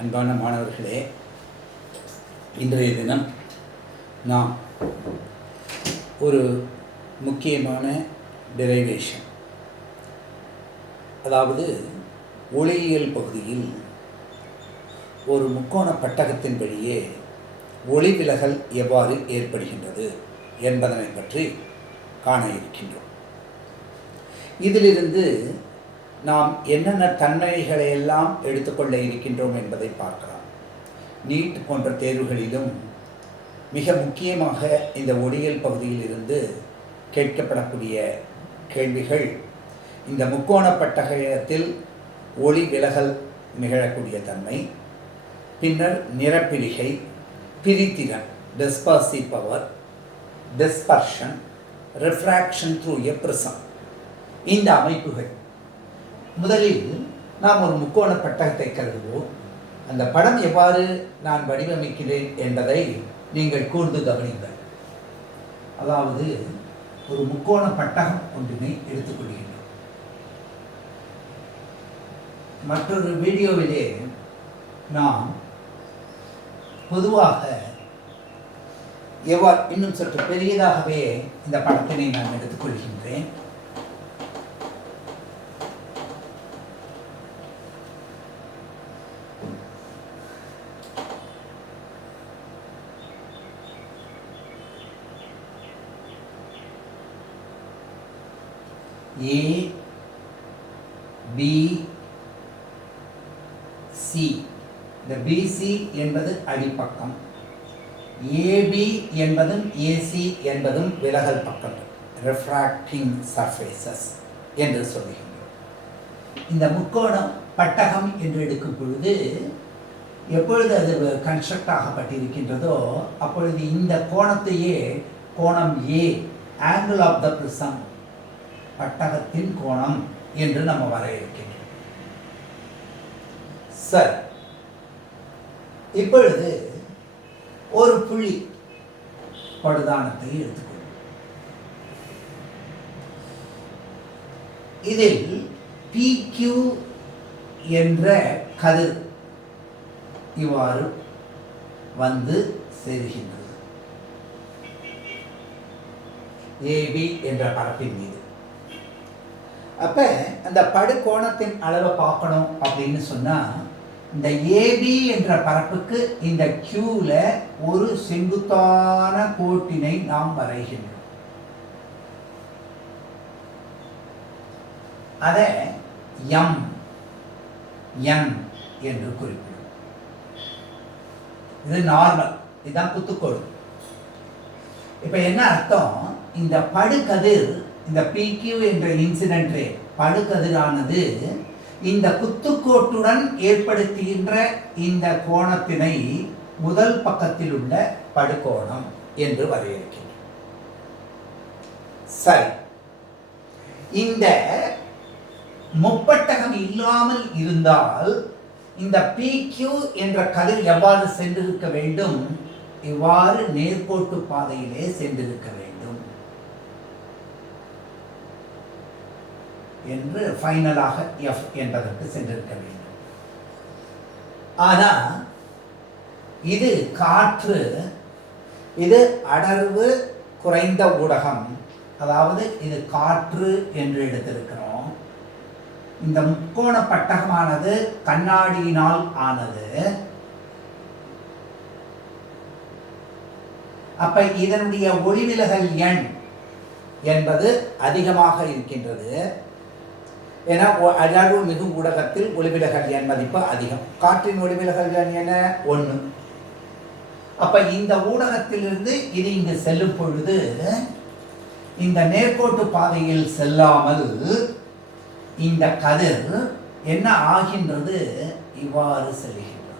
அன்பான மாணவர்களே, இன்றைய தினம் நாம் ஒரு முக்கியமான டெரைவேஷன், அதாவது ஒளியியல் பகுதியில் ஒரு முக்கோண பட்டகத்தின் வழியே ஒளிவிலகல் எவ்வாறு ஏற்படுகின்றது என்பதனை பற்றி காண இருக்கின்றோம். இதிலிருந்து நாம் என்னென்ன தன்மைகளை எல்லாம் எடுத்துக்கொள்ள இருக்கின்றோம் என்பதை பார்க்கலாம். நீட் போன்ற தேர்வுகளிலும் மிக முக்கியமாக இந்த ஒளியியல் பகுதியில் இருந்து கேட்கப்படக்கூடிய கேள்விகள் இந்த முக்கோண பட்டகத்தில் ஒளி விலகல் நிகழக்கூடிய தன்மை, பின்னர் நிறப்பிரிகை, பிரித்திறன் dispersive power, dispersion, refraction through a prism. இந்த அமைப்புகள். முதலில் நாம் ஒரு முக்கோண பட்டகத்தை கருதுவோம். அந்த படம் எவ்வாறு நான் வடிவமைக்கிறேன் என்பதை நீங்கள் கூர்ந்து கவனிங்கள். அதாவது ஒரு முக்கோண பட்டகம் ஒன்றினை எடுத்துக்கொள்கின்றோம். மற்றொரு வீடியோவிலே நாம் பொதுவாக எவ்வாறு இன்னும் சற்று பெரியதாகவே இந்த படத்தினை நான் எடுத்துக்கொள்கின்றேன். A, B, C. இந்த BC என்பது அடிப்பக்கம், AB என்பதும் AC என்பதும் விலகல் பக்கங்கள், refracting surfaces என்று சொல்லுகின்றோம். இந்த முக்கோணம் பட்டகம் என்று எடுக்கும் பொழுது எப்பொழுது அது கன்ஸ்ட்ரக்ட் ஆகப்பட்டிருக்கின்றதோ அப்பொழுது இந்த கோணத்தையே கோணம் A, angle of the prism, பட்டகத்தின் கோணம் என்று நம்ம வரையறுக்கின்றோம். சரி, இப்பொழுது ஒரு புள்ளி படுதானத்தை எடுத்துக்கொள்வோம். இதில் PQ என்ற கதிர் இவ்வாறு வந்து சேருகின்றது AB என்ற பரப்பின் மீது. அப்ப அந்த படுகோணத்தின் அளவை பார்க்கணும் அப்படின்னு சொன்னா இந்த AB என்ற பரப்புக்கு இந்த Qல ஒரு செங்குத்தான கோட்டினை நாம் வரைகின்றோம். அதை M என்று குறிப்பிடும். இது நார்மல், இதுதான் குத்துக்கோடு. இப்ப என்ன அர்த்தம்? இந்த படுகதிர், இந்த PQ என்ற இன்சிடென்ட் ரே படுகதிரானது இந்த குத்துக்கோட்டுடன் ஏற்படுத்துகின்ற இந்த கோணத்தினை முதல் பக்கத்தில் உள்ள படுகோணம் என்று வரையறுக்கின்றோம். சரி, இந்த முப்பட்டகம் இல்லாமல் இருந்தால் இந்த PQ என்ற கதிர் எவ்வாறு சென்றிருக்க வேண்டும்? இவ்வாறு நேர்கோட்டு பாதையிலே சென்றிருக்க வேண்டும் என்று ஃபைனலாக F என்பதற்கு சென்றிருக்க வேண்டும். ஆனால் இது காற்று, இது அடர்வு குறைந்த ஊடகம், அதாவது இது காற்று என்று எடுத்திருக்கிறோம். இந்த முக்கோண பட்டகமானது கண்ணாடியினால் ஆனது. அப்ப இதனுடைய ஒளிவிலகல் எண் என்பது அதிகமாக இருக்கின்றது. ஏன்னா அடர்வு மிகும் ஊடகத்தில் ஒளிவிலகல் எண் மதிப்பு அதிகம். காற்றின் ஒளிவிலகல் எண் என்ன? 1. அப்ப இந்த ஊடகத்திலிருந்து இது இங்கு செல்லும் பொழுது இந்த நேர்கோட்டு பாதையில் செல்லாமல் இந்த கதிர் என்ன ஆகின்றது? இவ்வாறு செல்கின்றது.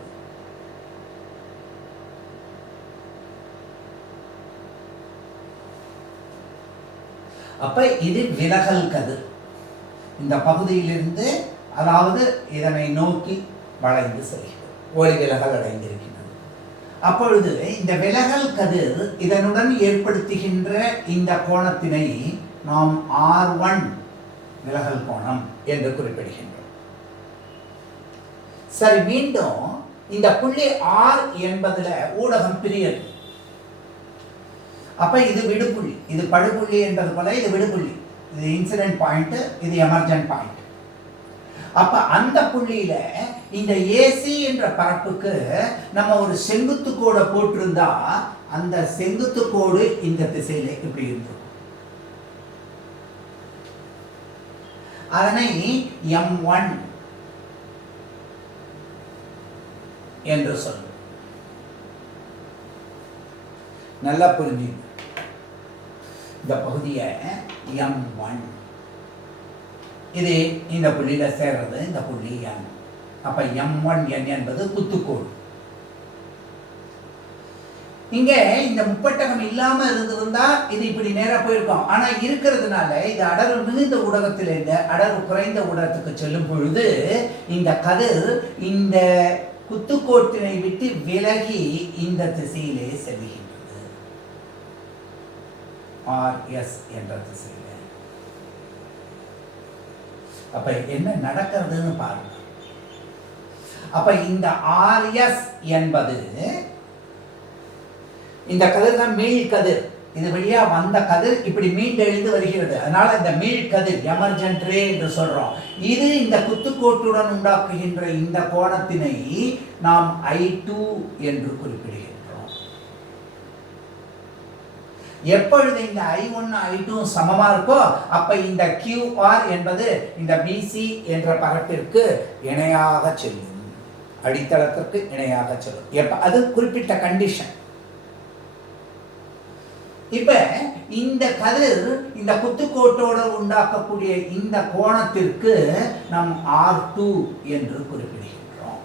அப்ப இது விலகல் கதிர். இந்த பகுதியிலிருந்து, அதாவது இதனை நோக்கி வளைந்து செல்கிறது, ஒளி விலகல் அடைந்திருக்கின்றது. அப்பொழுது இந்த விலகல் கதிர் இதனுடன் ஏற்படுத்துகின்ற இந்த கோணத்தினை நாம் R1 விலகல் கோணம் என்று குறிப்பிடுகின்றோம். சரி, மீண்டும் இந்த புள்ளி R என்பதுல ஊடகம் பிரியது. அப்ப இது விடுப்புள்ளி, இது படுப்புள்ளி என்பது போல இது விடுப்புள்ளி, இது இன்சிடென்ட் பாயிண்ட், இது எமர்ஜென்ட் பாயிண்ட். அப்ப அந்த புள்ளியில இந்த ஏசி என்ற பரப்புக்கு நம்ம ஒரு செங்குத்து கோடை போட்டிருந்தா அந்த செங்குத்து கோடு இந்த திசையில இப்படி இருக்கும். அதனை M1 என்று சொல்லும். நல்லா புரிஞ்சுங்க. இந்த பகுதியை M1, இது இந்த புள்ளியில சேர்றது இந்த புள்ளி N. அப்ப M1N என்பது குத்துக்கோடு. இங்க இந்த முப்பட்டகம் இல்லாம இருந்திருந்தா இது இப்படி நேரா போயிருக்கும். ஆனா இருக்கிறதுனால இது அடர்வு மிகுந்த ஊடகத்திலிருந்து அடர்வு குறைந்த ஊடகத்துக்கு செல்லும் பொழுது இந்த கதிர் இந்த குத்துக்கோட்டினை விட்டு விலகி இந்த திசையிலே செல்கின்றது, RS என்ற திசையில. அப்ப என்ன நடக்கிறதுன்னு பாருங்க. அப்ப இந்த RS என்பது இந்த கதிர் தான் மீள் கதிர். இது வழியா வந்த கதிர் இப்படி மீண்டெழுந்து வருகிறது. அதனால இந்த மீள் கதிர் எமர்ஜென்ட் ரே என்று சொல்றோம். இது இந்த குத்துக்கோட்டுடன் உண்டாக்குகின்ற இந்த கோணத்தினை நாம் I2 என்று குறிப்பிடுகின்றோம். எப்பொழுது இந்த I1 I2 சமமா இருக்கோ அப்ப இந்த QR என்பது இந்த BC என்ற பரப்பிற்கு இணையாக செல்லும், அடித்தளத்திற்கு இணையாக செல்லும். எப்ப அது குறிப்பிட்ட கண்டிஷன். இப்ப இந்த கதிர் இந்த குத்துக்கோட்டோடு உண்டாக்கக்கூடிய இந்த கோணத்திற்கு நாம் R2 என்று குறிப்பிடுகின்றோம்.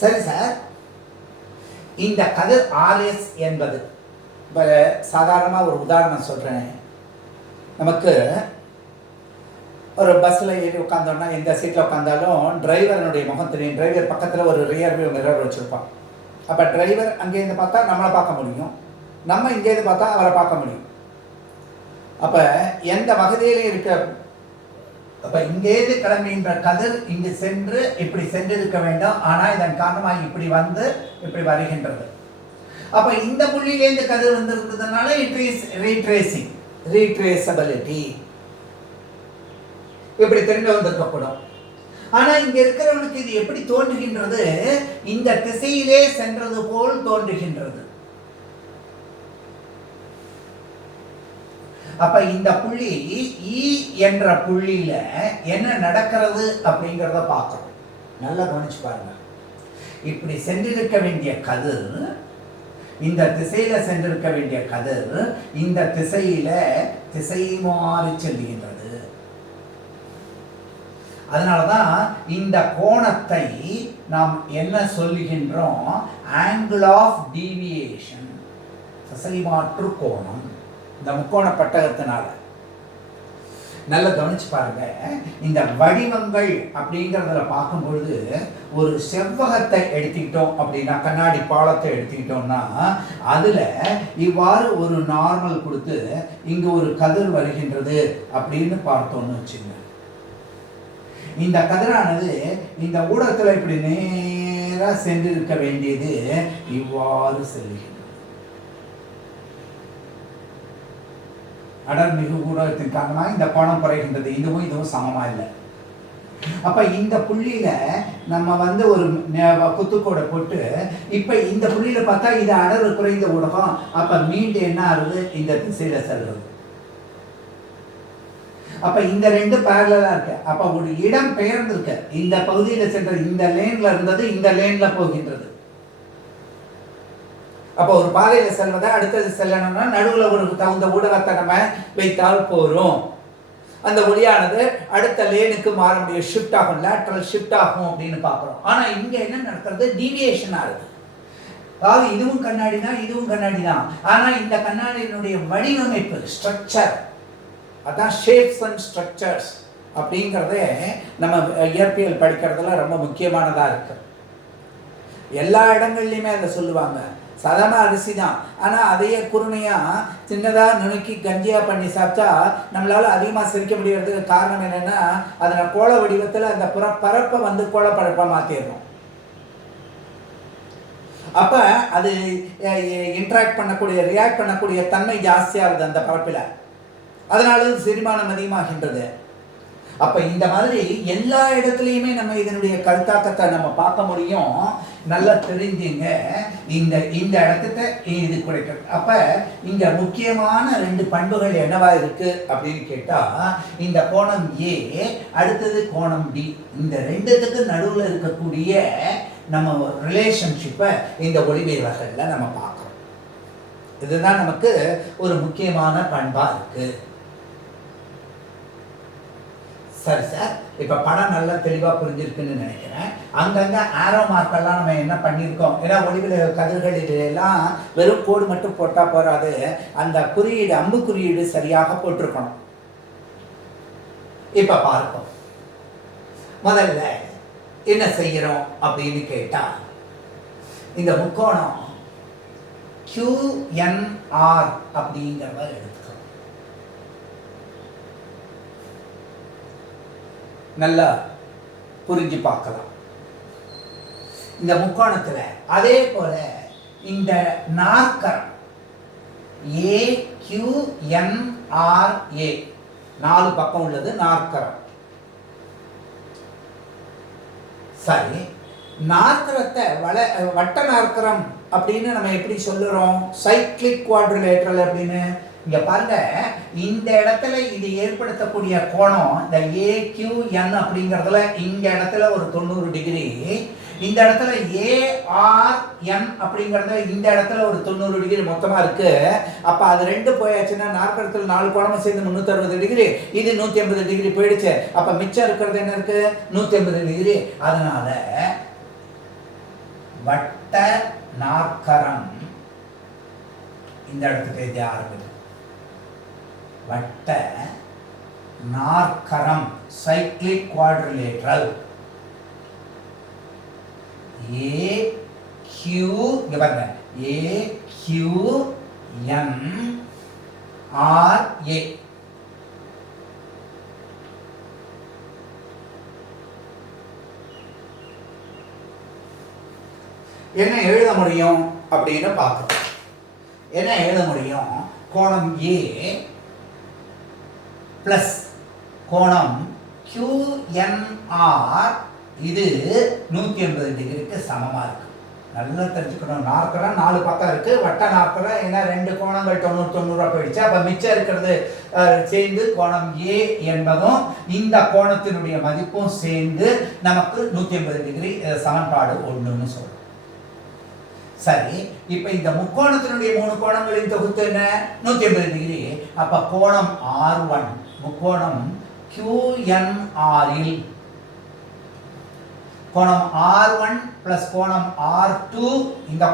சரி சார், இந்த கதிர் RS என்பது சாதாரணமா ஒரு உதாரணம் சொல்றேன். நமக்கு ஒரு பஸ்ஸில் ஏறி உட்காந்தோம்னா எந்த சீட்டில் உட்காந்தாலும் டிரைவரனுடைய முகம் தெரியும். டிரைவர் பக்கத்தில் ஒரு ரியர் வியூ மிரர் வச்சுருப்பான். அப்போ டிரைவர் அங்கேருந்து பார்த்தா நம்மளை பார்க்க முடியும், நம்ம இங்கேருந்து பார்த்தா அவரை பார்க்க முடியும். அப்போ எந்த வகதியிலையும் இருக்க, அப்போ இங்கேருந்து கிளம்புகின்ற கதிர் இங்கு சென்று இப்படி சென்றிருக்க வேண்டும். ஆனால் இதன் காரணமாக இப்படி வந்து இப்படி வருகின்றது. அப்போ இந்த புள்ளியிலேருந்து கதிர் வந்திருந்ததுனால இட் இஸ் ரீட்ரேசிங், ரீட்ரேசபிலிட்டி இப்படி தெரிந்து வந்திருக்கப்படும். ஆனா இங்க இருக்கிறவனுக்கு இது எப்படி தோன்றுகின்றது? இந்த திசையிலே சென்றது போல் தோன்றுகின்றது. அப்ப இந்த புள்ளி E என்ற புள்ளியில என்ன நடக்கிறது அப்படிங்கிறத பார்க்கணும். நல்லா கவனிச்சு பாருங்க. இப்படி சென்றிருக்க வேண்டிய கதிர், இந்த திசையில சென்றிருக்க வேண்டிய கதிர் இந்த திசையில திசை மாறி செல்கின்றது. அதனாலதான் இந்த கோணத்தை நாம் என்ன சொல்லுகின்றோம்? ஆங்கிள் ஆஃப் டீவியேஷன், திசை மாற்று கோணம். இந்த முக்கோண பட்டகத்தினால நல்லா கவனிச்சு பாருங்க. இந்த வடிவங்கள் அப்படிங்கிறதுல பார்க்கும்பொழுது ஒரு செவ்வகத்தை எடுத்துக்கிட்டோம் அப்படின்னா, கண்ணாடி பாலத்தை எடுத்துக்கிட்டோம்னா அதுல இவ்வாறு ஒரு நார்மல் கொடுத்து இங்க ஒரு கதிர் வருகின்றது அப்படின்னு பார்த்தோம்னு வச்சுங்க. இந்த கதிரானது இந்த ஊடகத்துல இப்படி நேரா சென்றிருக்க வேண்டியது இவ்வாறு செல்கின்றது. அடர்மிகு ஊடகத்தின் காரணமாக இந்த கோணம் குறைகின்றது. இதுவும் சமமா இல்லை. அப்ப இந்த புள்ளியில நம்ம ஒரு குத்துக்கோடை போட்டு இப்ப இந்த புள்ளியில பார்த்தா இது அடர்வு குறைந்த ஊடகம். அப்ப மீண்டு என்ன ஆகுது? இந்த திசையில செல்றது. அப்ப இந்த ரெண்டு பேரலா இருக்கு. அப்ப ஒரு இடம் பெயர்ந்திருக்கு. இந்த பகுதியில சென்ற இந்த லேன்ல இருந்தது இந்த லேன்ல போகின்றது. அப்ப ஒரு பாதையில செல்வதை அடுத்தது செல்லணும்னா நடுவுல ஒரு தகுந்த ஊடகத்தை நம்ம வைத்தால் போறோம். அந்த ஒளியானது அடுத்த லேனுக்கு மாற முடியும், ஷிஃப்ட் ஆகும், லேட்டரல் ஷிஃப்ட் ஆகும் அப்படின்னு பாக்குறோம். ஆனா இங்க என்ன நடக்கிறது? டீவியேஷன் ஆகுது. அதாவது இதுவும் கண்ணாடி தான், இதுவும் கண்ணாடி தான். ஆனா இந்த கண்ணாடியினுடைய வடிவமைப்பு, ஸ்ட்ரக்சர், அதான் ஷேப்ஸ் அண்ட் ஸ்ட்ரக்சர்ஸ் அப்படிங்கிறதே நம்ம இயற்பியல் படிக்கிறதுல ரொம்ப முக்கியமானதாக இருக்கு. எல்லா இடங்கள்லையுமே அதை சொல்லுவாங்க. சாதாரண அரிசி தான். ஆனால் அதையே குருணையாக சின்னதாக நுணுக்கி கஞ்சியாக பண்ணி சாப்பிட்டா நம்மளால் அதிகமாக செரிக்க முடியறதுக்கு காரணம் என்னென்னா, அதில் கோள வடிவத்தில் அந்த பரப்பை வந்து கோளப்பரப்பாக மாற்றிடணும். அப்போ அது இன்ட்ராக்ட் பண்ணக்கூடிய ரியாக்ட் பண்ணக்கூடிய தன்மை ஜாஸ்தியாக இருக்குது அந்த பரப்பில். அதனால செரிமானம் அதிகமாகின்றது. அப்போ இந்த மாதிரி எல்லா இடத்துலையுமே நம்ம இதனுடைய கருத்தாக்கத்தை நம்ம பார்க்க முடியும். நல்லா தெரிஞ்சுங்க. இந்த இந்த இடத்துக்கு இது கிடைக்கும். அப்போ இங்கே முக்கியமான 2 பண்புகள் என்னவா இருக்கு அப்படின்னு கேட்டால், இந்த கோணம் ஏ, அடுத்தது கோணம் டி. இந்த 2த்துக்கு நடுவில் இருக்கக்கூடிய நம்ம ரிலேஷன்ஷிப்பை இந்த ஒளிவியல்களில் நம்ம பார்க்குறோம். இதுதான் நமக்கு ஒரு முக்கியமான பண்பாக இருக்குது. சரி சார், இப்போ படம் நல்லா தெளிவாக புரிஞ்சிருக்குன்னு நினைக்கிறேன். அங்கங்கே ஆரோ மார்க்கெல்லாம் நம்ம என்ன பண்ணியிருக்கோம், ஏன்னா ஒளிவியல் கதிர்கள் இதெல்லாம் வெறும் கோடு மட்டும் போட்டால் போகாது, அந்த குறியீடு அம்பு குறியீடு சரியாக போட்டிருக்கணும். இப்போ பார்ப்போம். முதல்ல என்ன செய்கிறோம் அப்படின்னு கேட்டால், இந்த முக்கோணம் QNR அப்படிங்கிறத எடுத்துக்கிறோம். நல்லா புரிஞ்சு பார்க்கலாம். இந்த முக்கோணத்தில் அதே போல இந்த நாற்கரம் AQNRA 4 பக்கம் உள்ளது நாற்கரம். சரி, நாற்கரத்தை வட்ட நாற்கரம் அப்படின்னு நம்ம எப்படி சொல்லுறோம்? சைக்ளிக் குவாட்ரிலேட்டரல் அப்படின்னு. இங்க பாருங்க, இந்த இடத்துல இது ஏற்படுத்தக்கூடிய கோணம் இந்த AQN அப்படிங்கிறதுல இந்த இடத்துல ஒரு 90 டிகிரி, இந்த இடத்துல ARN அப்படிங்கிறதுல இந்த இடத்துல ஒரு 90 டிகிரி மொத்தமா இருக்கு. அப்ப அது 2 போயாச்சுன்னா நாற்கரத்தில் 4 கோணமும் சேர்ந்து 360 டிகிரி, இது 180 டிகிரி போயிடுச்சு. அப்ப மிச்சம் இருக்கிறது என்ன இருக்கு? 180 டிகிரி. அதனால வட்ட நாற்கரம் இந்த இடத்துக்கு இது ஆரம்பிக்கும். வட்ட நாற்கரம் சைக்ளிக் குவாட்ரிலேட்டரல் AQ, இங்க பாருங்க, AQNRA. என்ன எழுத முடியும் அப்படின்னு பார்க்கிறோம். என்ன எழுத முடியும்? கோணம் A பிளஸ் கோணம் QNR இது 180 டிகிரிக்கு சமமாக இருக்கு. நல்லா தெரிஞ்சுக்கணும். நாற்கரம் 4 பக்கம் இருக்கு. வட்ட நாற்கரம் ஏன்னா 2 கோணங்கள் 90 போயிடுச்சு. அப்போ மிச்சம் இருக்கிறது சேர்ந்து கோணம் A என்பதும் இந்த கோணத்தினுடைய மதிப்பும் சேர்ந்து நமக்கு 180 டிகிரி சமன்பாடு 1ன்னு சொல்றோம். சரி, இப்போ இந்த முக்கோணத்தினுடைய 3 கோணங்களின் தொகுத்து என்ன? 180 டிகிரி. அப்போ கோணம் R1 முக்கோணம் QNR இல் கோணம் R1 பிளஸ் கோணம் R2, இந்த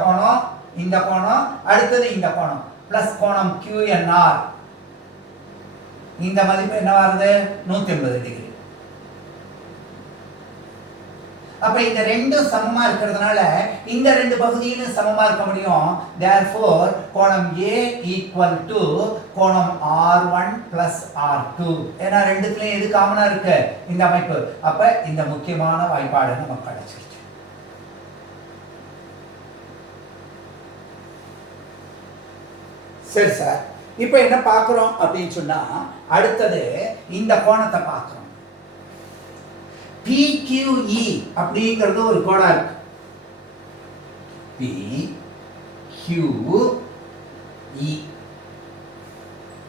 கோணம் அடுத்தது இந்த கோணம் பிளஸ் கோணம் QNR, இந்த மதிப்பு என்ன வருது? 180 டிகிரி. அப்ப இந்த ரெண்டும் சமமா இருக்கிறதுனால இந்த 2 பகுதியிலும் சமமா இருக்க முடியும். therefore கோணம் A equal to கோணம் R1 plus R2. ஏன்னா ரெண்டுத்துலயும் எது காமனா இருக்கு? இந்த அமைப்பு. அப்ப இந்த முக்கியமான வாய்ப்பாடு நமக்கு கிடைச்சிருச்சு. சரி சார், இப்போ என்ன பார்க்குறோம் அப்படின்னு சொன்னா, அடுத்தது இந்த கோணத்தை பார்க்குறோம். PQE அப்படிங்கிறது ஒரு கோடா இருக்கு. PQE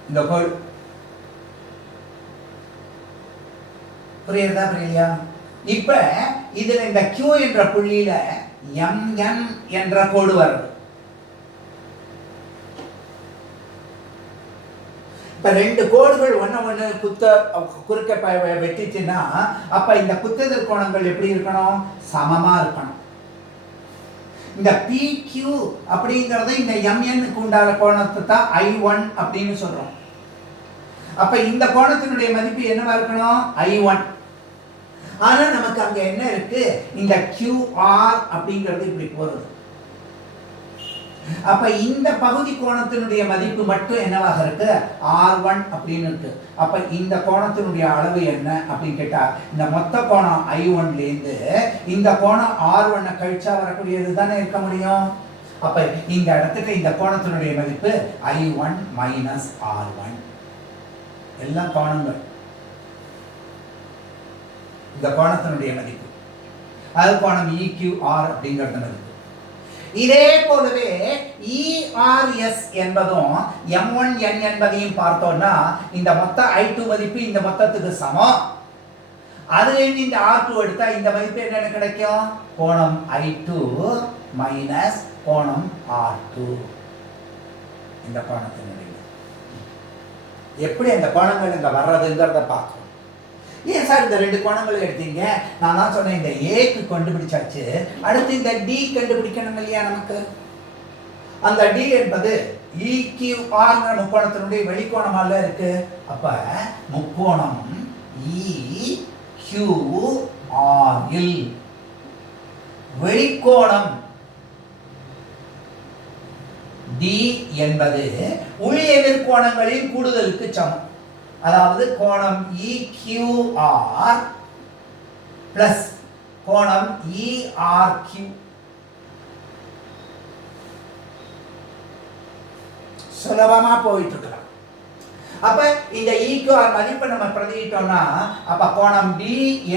இந்த கோடு புரியுறதா? புரியலையா? இப்ப இதுல இந்த Q என்ற புள்ளியில MN என்ற கோடு வருது. இப்போ 2 கோடுகள் ஒன்று குறுக்க வெட்டிச்சுன்னா அப்போ இந்த குத்துதல் கோணங்கள் எப்படி இருக்கணும்? சமமாக இருக்கணும். இந்த PQ அப்படிங்கிறத இந்த MNக்கு உண்டான கோணத்தை தான் I1 அப்படின்னு சொல்கிறோம். அப்போ இந்த கோணத்தினுடைய மதிப்பு என்னவா இருக்கணும்? I1. ஆனால் நமக்கு அங்கே என்ன இருக்கு? இந்த QR அப்படிங்கிறது இப்படி போகிறது. அப்ப இந்த பகுதி கோணத்தினுடைய மதிப்பு மட்டும் என்னவாக இருக்கு R1 அப்படின்னு இருக்கு. அப்ப இந்த கோணத்தினுடைய அளவு என்ன அப்படின்னு கேட்டா இந்த மொத்த கோணம் I1ல இருந்து இந்த கோணம் R1 கழிச்சா வரக்கூடியது தானே இருக்க முடியும். அப்ப இந்த இடத்துக்கு இந்த கோணத்தினுடைய மதிப்பு I1 மைனஸ் R1. எல்லாம் கோணங்கள். இந்த கோணத்தினுடைய மதிப்பு அது கோணம் EQR அப்படிங்கிறது மதிப்பு. இதே போலவே ERS என்பதும் M1N என்பதையும் பார்த்தோம்னா இந்த மொத்த I2 மதிப்பு இந்த மொத்தத்துக்கு சமம். அதுலேருந்து இந்த R2 எடுத்தா இந்த மதிப்பு என்ன கிடைக்கும் கோணம் I2 மைனஸ் கோணம் R2. இந்த கோணத்தினுடைய எப்படி அந்த கோணங்கள் இங்க வர்றதுங்கிறத பார்க்கணும். ஏன் சார் இந்த ரெண்டு கோணங்களை எடுத்தீங்க? நான் தான் சொன்னேன் இந்த ஏக்கு கண்டுபிடிச்சாச்சு, அடுத்து இந்த டி கண்டுபிடிக்கணும் இல்லையா நமக்கு. அந்த டி என்பது EQR முக்கோணத்தினுடைய வெளிக்கோணமால இருக்கு. அப்ப முக்கோணம் EQR இல் வெளிக்கோணம் D என்பது உள் எதிர்கோணங்களின் கூடுதலுக்கு சமம். அதாவது கோணம் EQR பிளஸ் கோணம் ERQ. சுலபமா போயிட்டு இருக்கலாம். அப்ப இந்த EQR மதிப்பை நம்ம பிரதியிட்டோம்னா அப்ப கோணம் D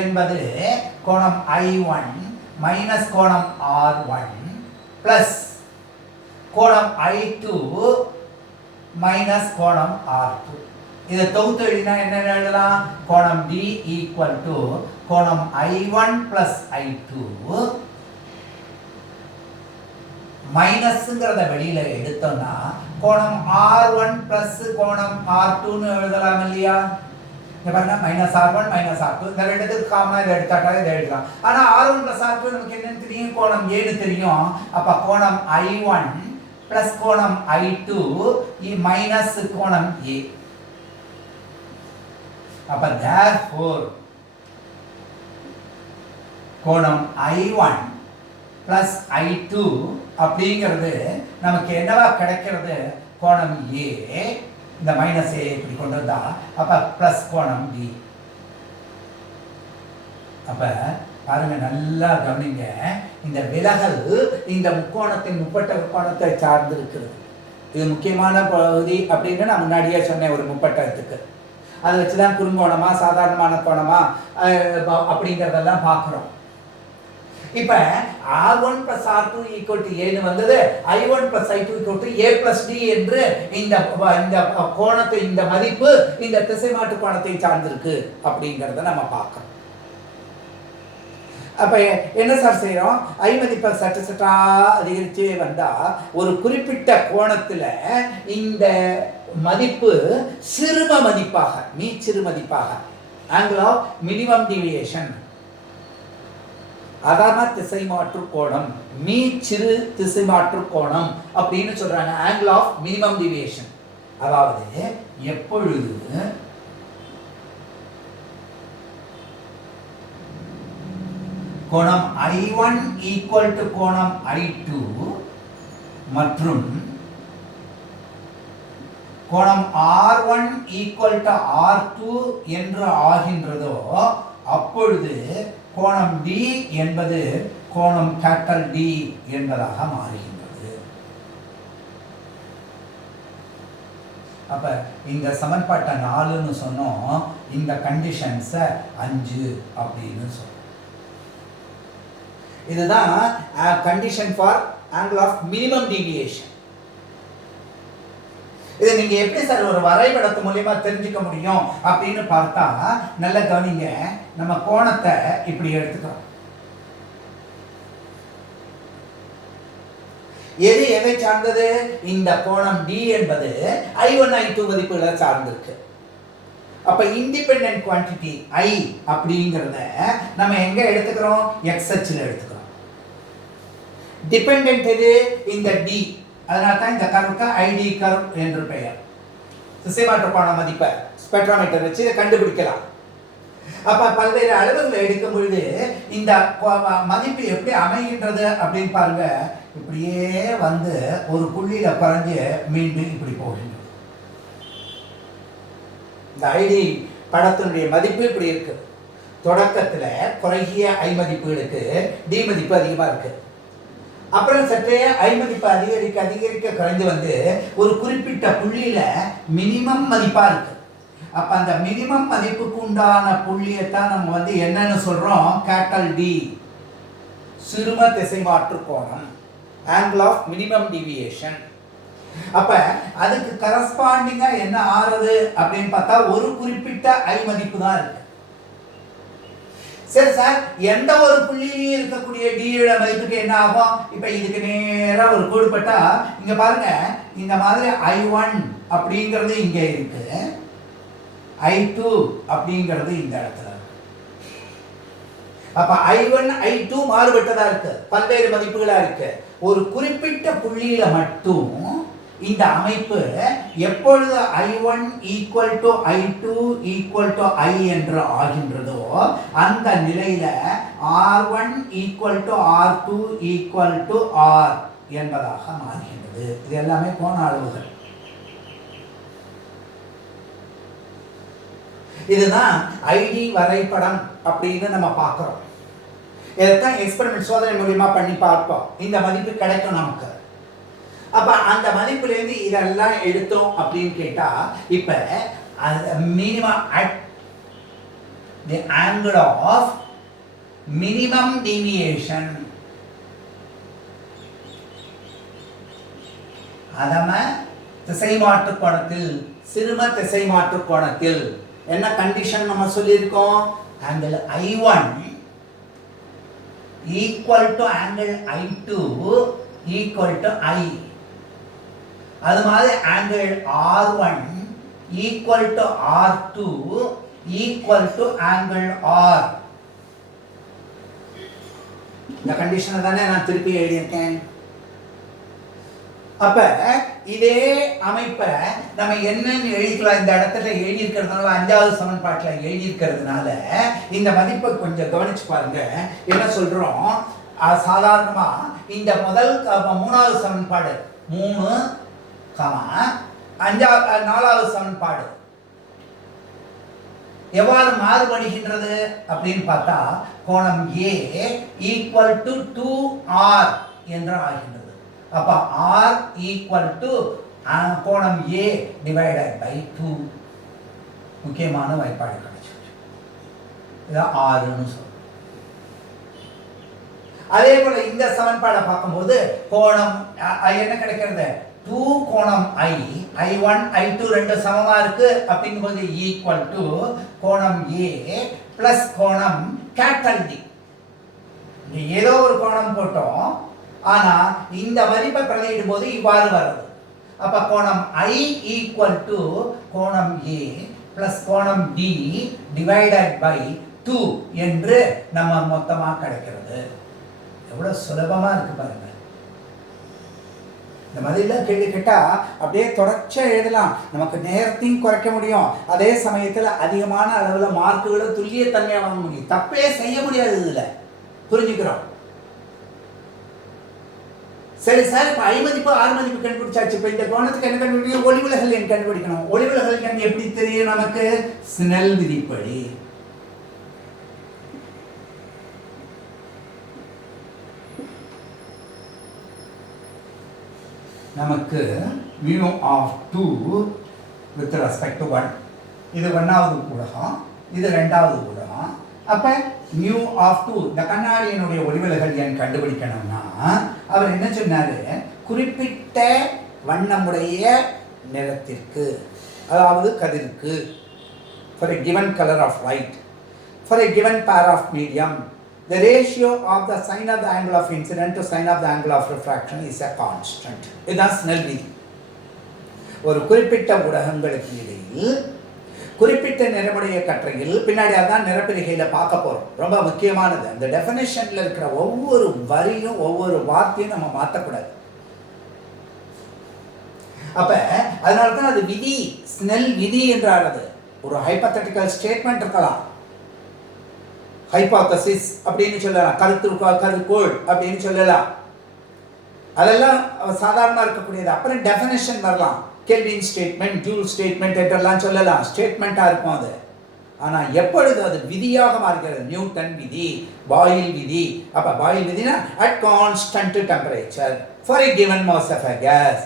என்பது கோணம் I1 மைனஸ் கோணம் R1 பிளஸ் கோணம் I2 மைனஸ் கோணம் R2. இதை தொகுத்து எழுதினா என்ன எழுதலாம்? கோணம் D ஈக்குவல் டு கோணம் I1 பிளஸ் I2 மைனஸ்ங்கிறத வெளியில எடுத்தோம்னா கோணம் R1 பிளஸ் கோணம் R2ன்னு எழுதலாம் இல்லையா? பாருங்க மைனஸ் R1 மைனஸ் R2 இந்த ரெண்டுத்துக்கு காமனா இதை எடுத்தாட்டா இதை எழுதலாம். ஆனா R1 பிளஸ் R2 நமக்கு என்னன்னு தெரியும், கோணம் ஏன்னு தெரியும். அப்ப கோணம் I1 பிளஸ் கோணம் I2 மைனஸ் கோணம் A. அப்ப therefore கோணம் I1 பிளஸ் I2 அப்படிங்கிறது நமக்கு என்னவா கிடைக்கிறது? கோணம் A, இந்த மைனஸ் A இப்படி கொண்டு வந்தா அப்ப பிளஸ் கோணம் D. அப்ப பாருங்க நல்லா கவனிங்க, இந்த விலகல் இந்த முக்கோணத்தின் முப்பட்ட கோணத்தை சார்ந்து இருக்கிறது. இது முக்கியமான பகுதி அப்படின்னு நான் முன்னாடியே சொன்னேன். ஒரு முப்பட்டத்துக்கு அதை வச்சுதான் குறுங்கோணமா சாதாரணமான கோணமா அப்படிங்கிறதெல்லாம் பார்க்கிறோம். இப்ப R1 plus R2 equal to A வந்தது, I1 plus I2 equal to A plus D என்று இந்த கோணத்தை இந்த மதிப்பு இந்த திசை மாற்று கோணத்தை சார்ந்திருக்கு அப்படிங்கிறத நம்ம பார்க்கிறோம். அப்ப என்ன சார் செய்யறோம்? I மதிப்பை சற்று சற்றா அதிகரிச்சே வந்தா ஒரு குறிப்பிட்ட கோணத்துல இந்த மதிப்பு சிறும மதிப்பாக மீச்சிறு மதிப்பாக ஆங்கிள் ஆஃப் மினிமம் டிவியேஷன், அதான திசை மாற்று கோணம், மீச்சிறு திசை மாற்று கோணம் அப்படின்னு சொல்றாங்க. Angle of minimum deviation. அதாவது எப்பொழுது கோணம் I1 ஈக்குவல் டு கோணம் I2 மற்றும் கோணம் R1 ஈக்குவல் டு R2 என்று ஆகின்றதோ அப்பொழுது கோணம் D என்பது கோணம் கேபிட்டல் D என்பதாக மாறுகின்றது. அப்ப இந்த சமன்பாட்டை 4ன்னு சொன்னோம், இந்த கண்டிஷன்ஸை 5 அப்படின்னு சொன்னோம். இதுதான் condition for angle of minimum deviation. இதை நீங்க எப்படி சார் ஒரு வரைபடத்து மூலமா தெரிஞ்சுக்க முடியும் அப்படின்னு பார்த்தா நல்ல கவனிங்க. நம்ம கோணத்தை இப்படி எடுத்துக்கிறோம். எது எதை சார்ந்தது? இந்த கோணம் D என்பது I1 I2 மதிப்புகளை சார்ந்திருக்கு. அப்ப இண்டிபெண்டன்ட் குவான்டிட்டி I அப்படிங்கிறத நம்ம எங்க எடுத்துக்கிறோம்? X அச்சில் எடுத்துக்கிறோம். டிபெண்டன்ட் எது? இந்த D. அதனால தான் இந்த கர்வுக்கு ID கர்வ் என்று பெயர். திசை மாற்று கோண மதிப்பை ஸ்பெக்ட்ரோமீட்டர் வச்சு இதை கண்டுபிடிக்கலாம். அப்ப பல்வேறு அளவுகளை எடுக்கும் பொழுது இந்த மதிப்பு எப்படி அமைகின்றது அப்படின்னு பாருங்க. இப்படியே வந்து ஒரு புள்ளியில குறைஞ்சு மீண்டும் இப்படி போகின்றது. இந்த ஐடி படத்தினுடைய மதிப்பு இப்படி இருக்கு. தொடக்கத்துல குறைகிய ஐ மதிப்புகளுக்கு டி மதிப்பு அதிகமா இருக்கு. அப்புறம் சற்றே ஐ மதிப்பு அதிகரிக்க அதிகரிக்க குறைந்து வந்து ஒரு குறிப்பிட்ட புள்ளியில மினிமம் மதிப்பா இருக்கு. அப்ப அந்த மினிமம் மதிப்புக்கு உண்டான புள்ளியைத்தான் நம்ம வந்து என்னன்னு சொல்றோம், கேட்டல் டி, சிறும திசை மாற்று கோணம், ஆங்கிள் ஆஃப் மினிமம் டிவியேஷன். அப்ப அதுக்கு கரஸ்பாண்டிங்கா என்ன ஆறுது அப்படின்னு பார்த்தா ஒரு குறிப்பிட்ட ஐ மதிப்பு தான் இருக்கு. சரி சார், எந்த ஒரு புள்ளியிலையும் இருக்கக்கூடிய டியோட மதிப்புக்கு என்ன ஆகும்? இப்ப இதுக்கு நேரா ஒரு கோடு பட்டா இங்க பாருங்க, இந்த மாதிரி I1 அப்படிங்கிறது இங்க இருக்கு, I2 அப்படிங்கிறது இந்த இடத்துல இருக்கு. அப்ப I1 I2 மாறுபட்டதா இருக்கு, பல்வேறு மதிப்புகளா இருக்கு. ஒரு குறிப்பிட்ட புள்ளியில மட்டும் இந்த அமைப்பு எப்பொழுது I1 equal to I2 equal to I என்று ஆகின்றதோ அந்த நிலையில R1 equal to R2 equal to R என்பதாக மாறுகின்றது. இது எல்லாமே கோண அளவுகள். இதுதான் ஐடி வரைபடம் அப்படின்னு நம்ம பார்க்கிறோம். இதைத்தான் எக்ஸ்பெரிமெண்ட் சோதனை மூலியமா பண்ணி பார்ப்போம். இந்த மதிப்பு கிடைக்கும் நமக்கு. அப்ப அந்த மதிப்புல இருந்து இதெல்லாம் எடுத்தோம் அப்படின்னு கேட்டா இப்ப minimum at the angle of minimum deviation, அதம திசை மாற்று கோணத்தில் சிறும திசை மாற்று கோணத்தில் என்ன கண்டிஷன் நம்ம சொல்லியிருக்கோம், angle I1 equal to angle I2 equal to I. அது மாதிரி angle R1 equal to R2 equal to angle R. இந்த கண்டிஷனை தானே நான் திருப்பி எழுதியிருக்கேன். அப்ப இதே அமைப்பை நம்ம என்னன்னு எழுதிக்கலாம். இந்த இடத்துல எழுதியிருக்கிறதுனால 5வது சமன்பாட்டில் எழுதியிருக்கிறதுனால இந்த மதிப்பை கொஞ்சம் கவனிச்சு பாருங்க. என்ன சொல்றோம், சாதாரணமா இந்த முதல் 3வது சமன்பாடு 3, 4வது சமன்பாடு எவ்வாறு மாறுபடுகின்றது அப்படின்னு பார்த்தா கோணம் A ஈக்குவல் டு 2R என்று ஆகின்றது. அப்ப R ஈக்குவல் டு கோணம் A டிவைடட் பை 2. முக்கியமான வாய்ப்பாடு கிடைச்சிருக்கு. இதான் Rன்னு சொல்றோம். அதே போல இந்த சமன்பாடை பார்க்கும்போது கோணம் என்ன கிடைக்கிறது, 2 கோணம் I1 I2 ரெண்டு சமமா இருக்கு அப்படிங்கும்போது ஈக்குவல் டு கோணம் A பிளஸ் கோணம் கேட்டல் D. ஏதோ ஒரு கோணம் போட்டோம், ஆனா இந்த மதிப்பை பிரதியிடும் போது இவ்வாறு வருது. அப்ப கோணம் I ஈக்குவல் டு கோணம் A பிளஸ் கோணம் D டிவைடட் பை 2 என்று நம்ம மொத்தமா கிடைக்கிறது. எவ்வளவு சுலபமா இருக்கு பாருங்க. இந்த மாதிரிலாம் கேள்வி கேட்டா அப்படியே தொடர்ச்சியா எழுதலாம். நமக்கு நேரத்தையும் குறைக்க முடியும், அதே சமயத்துல அதிகமான அளவுல மார்க்குகளை துல்லியத்தன்மையா வாங்க முடியும். தப்பே செய்ய முடியாது இதுல, புரிஞ்சுக்கிறோம். சரி சார், இப்ப I மதிப்பு R மதிப்பு கண்டுபிடிச்சாச்சு. இப்ப இந்த கோணத்துக்கு என்ன கண்டுபிடிக்கணும், ஒளிவிலகல் எண் கண்டுபிடிக்கணும். ஒளிவிலகல் எண் எப்படி தெரியும் நமக்கு, ஸ்னெல் விதிப்படி. நமக்கு mu of 2 with respect to 1. இது 1வது ஊடகம், இது 2வது ஊடகம். அப்ப mu of 2 இந்த கண்ணாடியினுடைய ஒளிவிலகல் எண் கண்டுபிடிக்கணும்னா அவர் என்ன சொன்னாரு, குறிப்பிட்ட வண்ணமுடைய நிறத்திற்கு, அதாவது கதிருக்கு, for a given color of light, for a given pair of medium, the ratio of the sine of the angle of incident to sine of the angle of refraction is a constant. இதுதான் Snell விதி. ஒரு குறிப்பிட்ட ஊடகங்களுக்கு இடையில் குறிப்பிட்ட நிறமுடைய கற்றையில், பின்னாடி அதான் நிறப்பிரிகையில பார்க்க போறோம், ரொம்ப முக்கியமானது. அந்த டெஃபினிஷன்ல இருக்கிற ஒவ்வொரு வரியும் ஒவ்வொரு வார்த்தையும் நம்ம மாற்றக்கூடாது. அப்ப அதனால தான் அது விதி, ஸ்னெல் விதி என்றானது. ஒரு ஹைபோதெட்டிக்கல் ஸ்டேட்மெண்ட் இருக்கலாம், ஹைபாத்தசிஸ் அப்படின்னு சொல்லலாம், கருதுகோள் அப்படின்னு சொல்லலாம். அதெல்லாம் சாதாரணமாக இருக்கக்கூடியது. அப்புறம் டெஃபினேஷன் வரலாம், கெல்வின் ஸ்டேட்மெண்ட், ஜூல் ஸ்டேட்மெண்ட் என்றெல்லாம் சொல்லலாம், ஸ்டேட்மெண்ட்டாக இருக்கும் அது. ஆனால் எப்பொழுது அது விதியாக மாறுகிறது, நியூட்டன் விதி, பாயில் விதி. அப்போ பாயில் விதினா at constant temperature for a given mass of a gas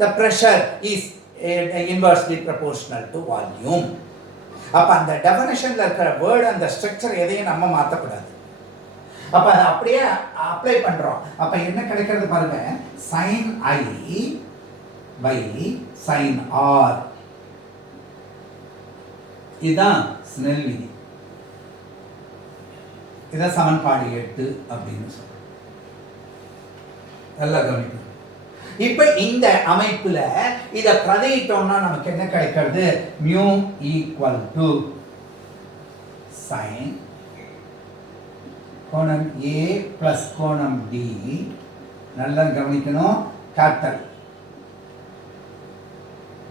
the pressure is inversely proportional to volume. அப்போ அந்த டெஃபினேஷனில் இருக்கிற வேர்டு, அந்த ஸ்ட்ரக்சர் எதையும் நம்ம மாற்றக்கூடாது. அப்போ அதை அப்படியே அப்ளை பண்ணுறோம். அப்போ என்ன கிடைக்கிறது பாருங்க, sine i by sine r. இதுதான் ஸ்னெல் விதி. இதான் சமன்பாடு 8 அப்படின்னு சொல்றோம். நல்லா கவனிக்கணும். இப்போ இந்த அமைப்புல இதை பிரதியிட்டோம்னா நமக்கு என்ன கிடைக்கிறது, மியூ ஈக்குவல் டு சைன் கோணம் A பிளஸ் கோணம் D. நல்லா கவனிக்கணும், capital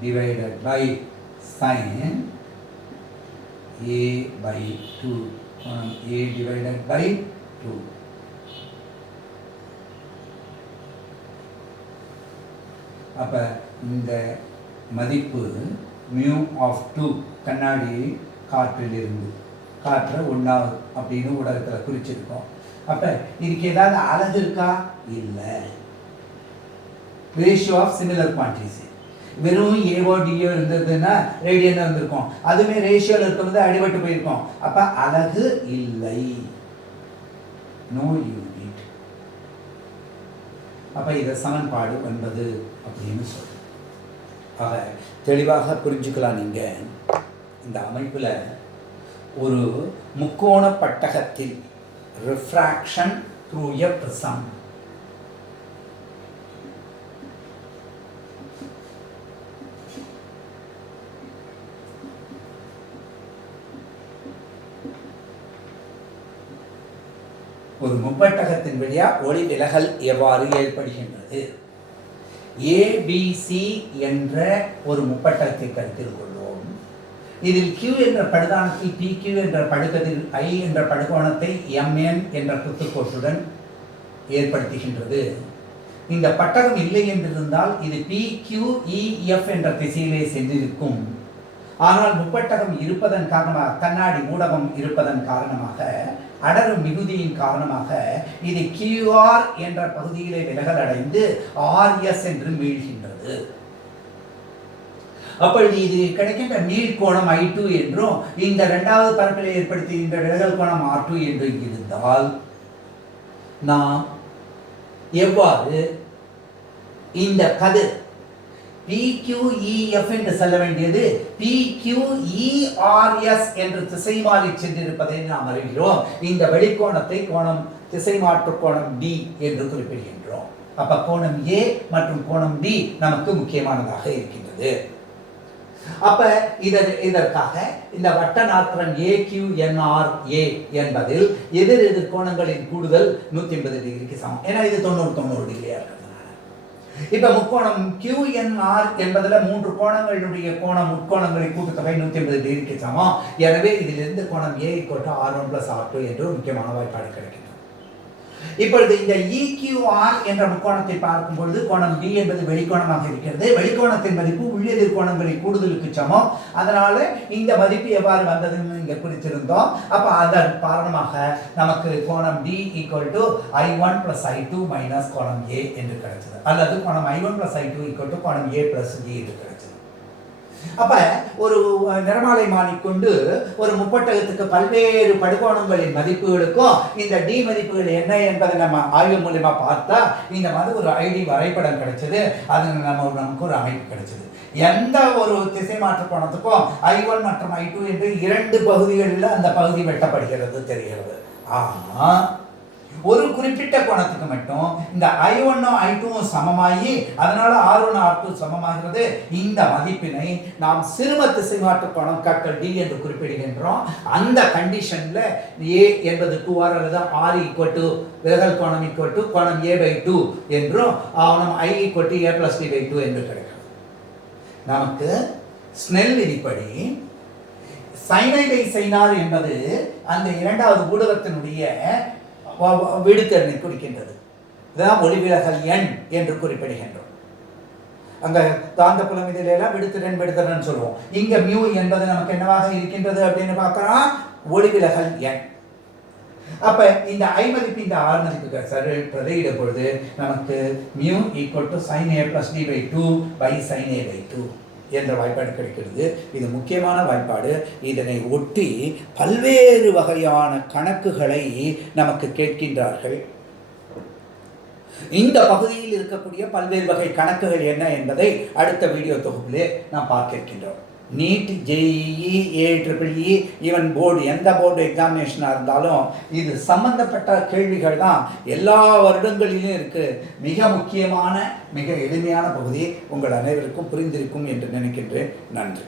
divided by sine A by 2 கோணம் A divided by 2. அப்ப இந்த மதிப்பு mu of 2 கண்ணாடி காற்றிலிருந்து, காற்றை 1 அப்படின்னு ஊடகத்தில் குறிச்சிருக்கோம். அப்ப இதுக்கு ஏதாவது அலகு இருக்கா? இல்லை. Ratio of similar quantities. வெறும் ஏவோ டியோ இருந்ததுன்னா ரேடியன் இருந்திருக்கும், அதுவுமே ரேஷியோவில் இருக்கும்போது அடிபட்டு போயிருக்கோம். அப்ப அலகு இல்லை, நோ யூனிட். அப்ப இதை சமன்பாடு 9 அப்படின்னு சொல்றோம். ஆக தெளிவாக புரிஞ்சுக்கலாம். நீங்க இந்த அமைப்புல ஒரு முக்கோண பட்டகத்தில் ரிஃப்ராக்ஷன் த்ரூ எ பிரிசம், ஒரு முப்பட்டகத்தின் வழியா ஒளி விலகல் எவ்வாறு ஏற்படுகின்றது. ABC என்ற ஒரு முப்பட்டகத்தை கருத்தில் கொள்வோம். இதில் Q என்ற படுதானத்தில் PQ என்ற படுகதில் I என்ற படுகோணத்தை MN என்ற குத்துக்கோட்டுடன் ஏற்படுத்துகின்றது. இந்த பட்டகம் இல்லை என்றிருந்தால் இது PQEF என்ற திசையிலே சென்றிருக்கும். ஆனால் முப்பட்டகம் இருப்பதன் காரணமாக, கண்ணாடி ஊடகம் இருப்பதன் காரணமாக, அடர் மிகுதியின் காரணமாக இது QR என்ற பகுதியிலே விலகல் அடைந்து RS என்று மீள்கின்றது. அப்பொழுது இது கிடைக்கின்ற மீள்கோணம் I2 என்றும் இந்த இரண்டாவது பரப்பிலே ஏற்படுத்துகின்ற விலகல் கோணம் R2 என்று இருந்தால் நாம் எவ்வாறு இந்த கதிர் PQEF என்று செல்ல வேண்டியது PQERS என்று திசை மாறி சென்றிருப்பதை நாம் அறிகிறோம். இந்த வெளிக்கோணத்தை கோணம் திசை மாற்று கோணம் D என்று குறிப்பிடுகின்றோம். அப்ப கோணம் A மற்றும் கோணம் D நமக்கு முக்கியமானதாக இருக்கின்றது. அப்ப இதற்காக இந்த வட்ட நாற்கரம் AQNRA என்பதில் எதிர் கோணங்களின் கூடுதல் 180 டிகிரிக்கு சமம். ஏன்னா இது 90 டிகிரியா இருக்கிறதுனால இப்ப முக்கோணம் QNR என்பதுல 3 கோணங்களுடைய கோணம் முக்கோணங்களின் கூட்டுத்தொகை 180 டிகிரிக்கு சமம். எனவே இதிலிருந்து கோணம் A = R1 + R2 என்று முக்கியமான வாய்ப்பாடு கிடைக்கிறது. இப்பொழுது இந்த EQR என்ற முக்கோணத்தை பார்க்கும் பொழுது கோணம் D என்பது வெளிக்கோணமாக இருக்கிறது. வெளிக்கோணத்தின் மதிப்பு உள்ளெதிர் கோணங்களின் கூடுதலுக்கு சமம். அதனால இந்த மதிப்பு எவ்வாறு வந்ததுன்னு இங்க குறித்திருந்தோம். அப்ப அதன் காரணமாக நமக்கு கோணம் D = I1 + I2 - கோணம் A என்று கிடைச்சது. அல்லது கோணம் I1 + I2 = கோணம் A + D என்று கிடைச்சது. அப்ப ஒரு நிறமாலைமானி கொண்டு ஒரு முப்பட்டகத்துக்கு பல்வேறு படுகோணங்களின் மதிப்புகளுக்கும் இந்த D மதிப்புகள் என்ன என்பதை நம்ம ஆய்வு மூலமா பார்த்தா இந்த மாதிரி ஒரு ஐடி வரைபடம் கிடைச்சது. அது நமக்கு ஒரு அமைப்பு கிடைச்சது. எந்த ஒரு திசை மாற்று கோணத்துக்கும் I1 மற்றும் I2 என்று 2 பகுதிகளில் அந்த பகுதி வெட்டப்படுகிறது தெரிகிறது. ஆனா ஒரு குறிப்பிட்ட கோணத்துக்கு மட்டும் இந்த I1 I2 சமமாகி அதனால R1 R2 சமமாகிறது. இந்த மதிப்பினை நாம் சிறும திசை மாற்று கோணம் D என்று குறிப்பிடுகின்றோம். அந்த கண்டிஷன்ல A என்பது 2R அல்லது R = விலகல் கோணம் கோணம் A/2 என்றும் கோணம் I = A + D/2 என்று கிடைக்கும். நமக்கு ஸ்னெல் விதிப்படி சைனை சைனார் என்பது அந்த இரண்டாவது ஊடகத்தினுடைய விடுதிறனை குறிக்கின்றது. இதுதான் ஒளிவிலகல் எண் என்று குறிப்பிடுகின்றோம். அங்க காந்தப்புலம் இதில் எல்லாம் விடுதிறன் சொல்லுவோம். இங்க மியூ என்பது நமக்கு என்னவாக இருக்கின்றது அப்படின்னு பார்க்கலாம், ஒளிவிலகல் எண். அப்ப இந்த I மதிப்பு இந்த R மதிப்புக்கு சரி பிரதியிடும் பொழுது நமக்கு mu equal to sin a plus d by 2 by sin a by 2 என்ற வாய்ப்பாடு கிடைக்கிறது. இது முக்கியமான வாய்ப்பாடு. இதனை ஒட்டி பல்வேறு வகையான கணக்குகளை நமக்கு கேட்கின்றார்கள். இந்த பகுதியில் இருக்கக்கூடிய பல்வேறு வகை கணக்குகள் என்ன என்பதை அடுத்த வீடியோ தொகுப்பிலே நாம் பார்க்க இருக்கின்றோம். NEET, JEE, AEEE, even board, எந்த போர்டு எக்ஸாமினேஷனாக இருந்தாலும் இது சம்பந்தப்பட்ட கேள்விகள் தான் எல்லா வருடங்களிலும் இருக்கு. மிக முக்கியமான மிக எளிமையான பகுதி உங்கள் அனைவருக்கும் புரிந்திருக்கும் என்று நினைக்கின்றேன். நன்றி.